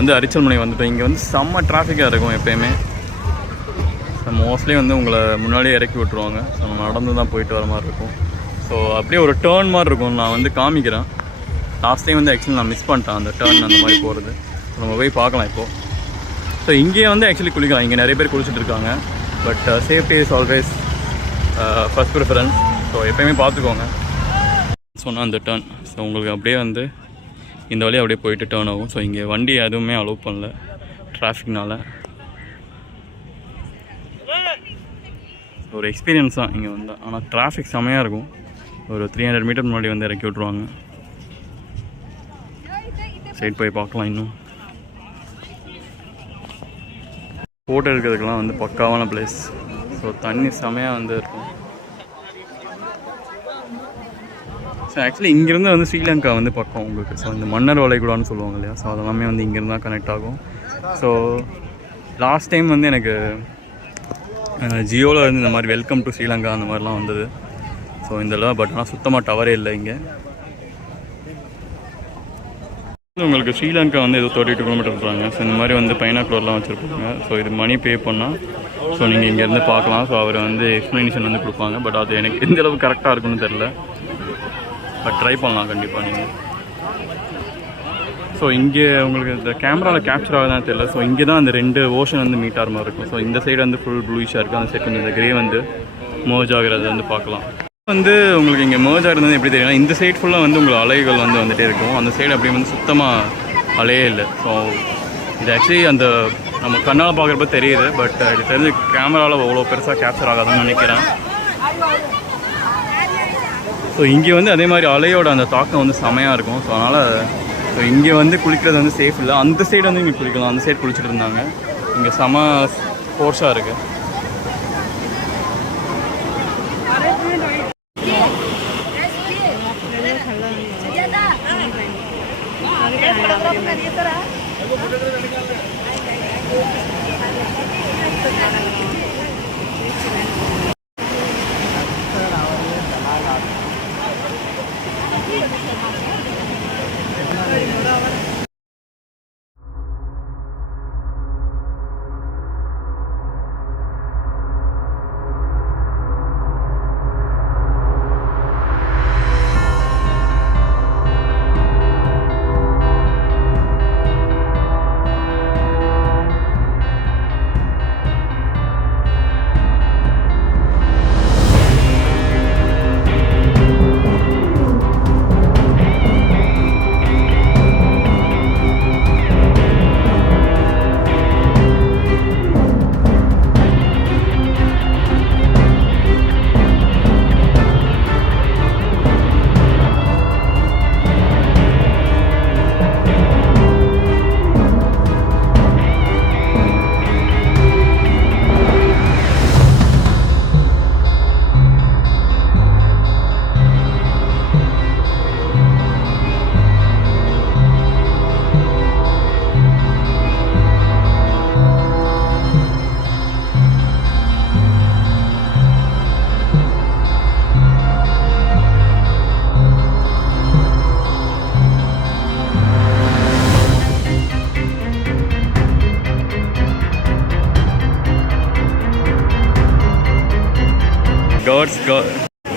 வந்து அரிச்சல்முனை வந்துட்டோம். இங்கே வந்து செம்ம டிராஃபிக்காக இருக்கும் எப்போயுமே. ஸோ மோஸ்ட்லி வந்து உங்களை முன்னாடியே இறக்கி விட்ருவாங்க. ஸோ நம்ம நடந்து தான் போயிட்டு வர மாதிரி இருக்கும். ஸோ அப்படியே ஒரு டேர்ன் மாதிரி இருக்கும். நான் வந்து காமிக்கிறேன். லாஸ்ட் டைம் வந்து ஆக்சுவலி நான் மிஸ் பண்ணிட்டேன் அந்த டேர்ன் அந்த மாதிரி போகிறது. ஸோ நம்ம போய் பார்க்கலாம் இப்போது. ஸோ இங்கேயே வந்து ஆக்சுவலி குளிக்கலாம். இங்கே நிறைய பேர் குளிச்சுட்டு இருக்காங்க. But safety is always first preference. So எப்போயுமே பார்த்துக்கோங்க. சொன்னால் அந்த டேர்ன் ஸோ உங்களுக்கு அப்படியே வந்து இந்த வழியாக அப்படியே போயிட்டு டேர்ன் ஆகும். ஸோ இங்கே வண்டி எதுவுமே அலோவ் பண்ணல டிராஃபிக்னால. ஒரு எக்ஸ்பீரியன்ஸ் தான் இங்கே வந்தால். ஆனால் டிராஃபிக் செமையாக இருக்கும். ஒரு 300 மீட்டர் முன்னாடி வந்து இறக்கி விட்ருவாங்க. சைட் போய் பார்க்கலாம். இன்னும் ஃபோட்டோ எடுக்கிறதுக்கெலாம் வந்து பக்காவான பிளேஸ். ஸோ தண்ணி செமையாக வந்து இருக்கும். ஸோ ஆக்சுவலி இங்கேருந்து வந்து ஸ்ரீலங்கா வந்து பக்கம் உங்களுக்கு. ஸோ இந்த மன்னர் வளைகுடான்னு சொல்லுவாங்க இல்லையா. ஸோ அதெல்லாமே வந்து இங்கேருந்து தான் கனெக்ட் ஆகும். ஸோ லாஸ்ட் டைம் வந்து எனக்கு ஜியோவில் வந்து இந்த மாதிரி வெல்கம் டு ஸ்ரீலங்கா அந்த மாதிரிலாம் வந்தது. ஸோ இந்த தடவை பட் ஆனால் சுத்தமாக டவரே இல்லை இங்கே. உங்களுக்கு ஸ்ரீலங்கா வந்து ஏதோ 32 கிலோமீட்டர் இருக்காங்க. ஸோ இந்த மாதிரி வந்து பைனாக்குலர்லாம் வச்சுருப்பாங்க. ஸோ இது மணி பே பண்ணால் ஸோ நீங்கள் இங்கேருந்து பார்க்கலாம். ஸோ அவர் வந்து எக்ஸ்ப்ளனேஷன் வந்து கொடுப்பாங்க. பட் அது எனக்கு எந்த அளவுக்கு கரெக்டாக இருக்குன்னு தெரில. பட் ட்ரை பண்ணலாம் கண்டிப்பாக நீங்கள். ஸோ இங்கே உங்களுக்கு இந்த கேமராவில் கேப்சர் ஆகுதான்னு தெரியல. ஸோ இங்கே தான் அந்த 2 ஓஷன் வந்து மீட் ஆகிற மாதிரி இருக்கும். ஸோ இந்த சைடு வந்து ஃபுல் ப்ளூயிஷாக இருக்குது. அந்த சைடு கொஞ்சம் இந்த கிரே வந்து மர்ஜ் ஆகிறது வந்து பார்க்கலாம். வந்து உங்களுக்கு இங்கே மர்ஜ் ஆகிறது எப்படி தெரியும், இந்த சைடு ஃபுல்லாக வந்து உங்களுக்கு அலைகள் வந்து வந்துகிட்டே இருக்கும். அந்த சைடு அப்படியே வந்து சுத்தமாக அலையே இல்லை. ஸோ இது ஆக்சுவலி அந்த நம்ம கண்ணால் பார்க்குறப்ப தெரியுது. பட் இது தெரிஞ்சு கேமராவில் அவ்வளோ பெருசாக கேப்சர் ஆகாதுன்னு நினைக்கிறேன். ஸோ இங்கே வந்து அதே மாதிரி அலையோட அந்த தாக்கம் வந்து செமையாக இருக்கும். ஸோ அதனால் ஸோ இங்கே வந்து குளிக்கிறது வந்து சேஃப் இல்லை. அந்த சைடு வந்து இங்கே குளிக்கலாம். அந்த சைடு குளிச்சுட்டு இருந்தாங்க. இங்கே செம ஃபோர்ஸாக இருக்குது.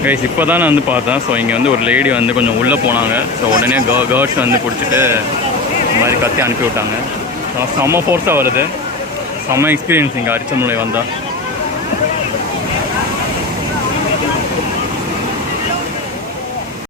கைஸ் இப்போ தான் நான் வந்து பார்த்தேன். ஸோ இங்கே வந்து ஒரு லேடி வந்து கொஞ்சம் உள்ளே போனாங்க. ஸோ உடனே கேர்ட்ஸ் வந்து பிடிச்சிட்டு இந்த மாதிரி கத்தி அனுப்பி விட்டாங்க. செம்ம ஃபோர்ஸாக வருது. செம்ம எக்ஸ்பீரியன்ஸ் இங்கே அரிச்சல்முனை வந்தால்.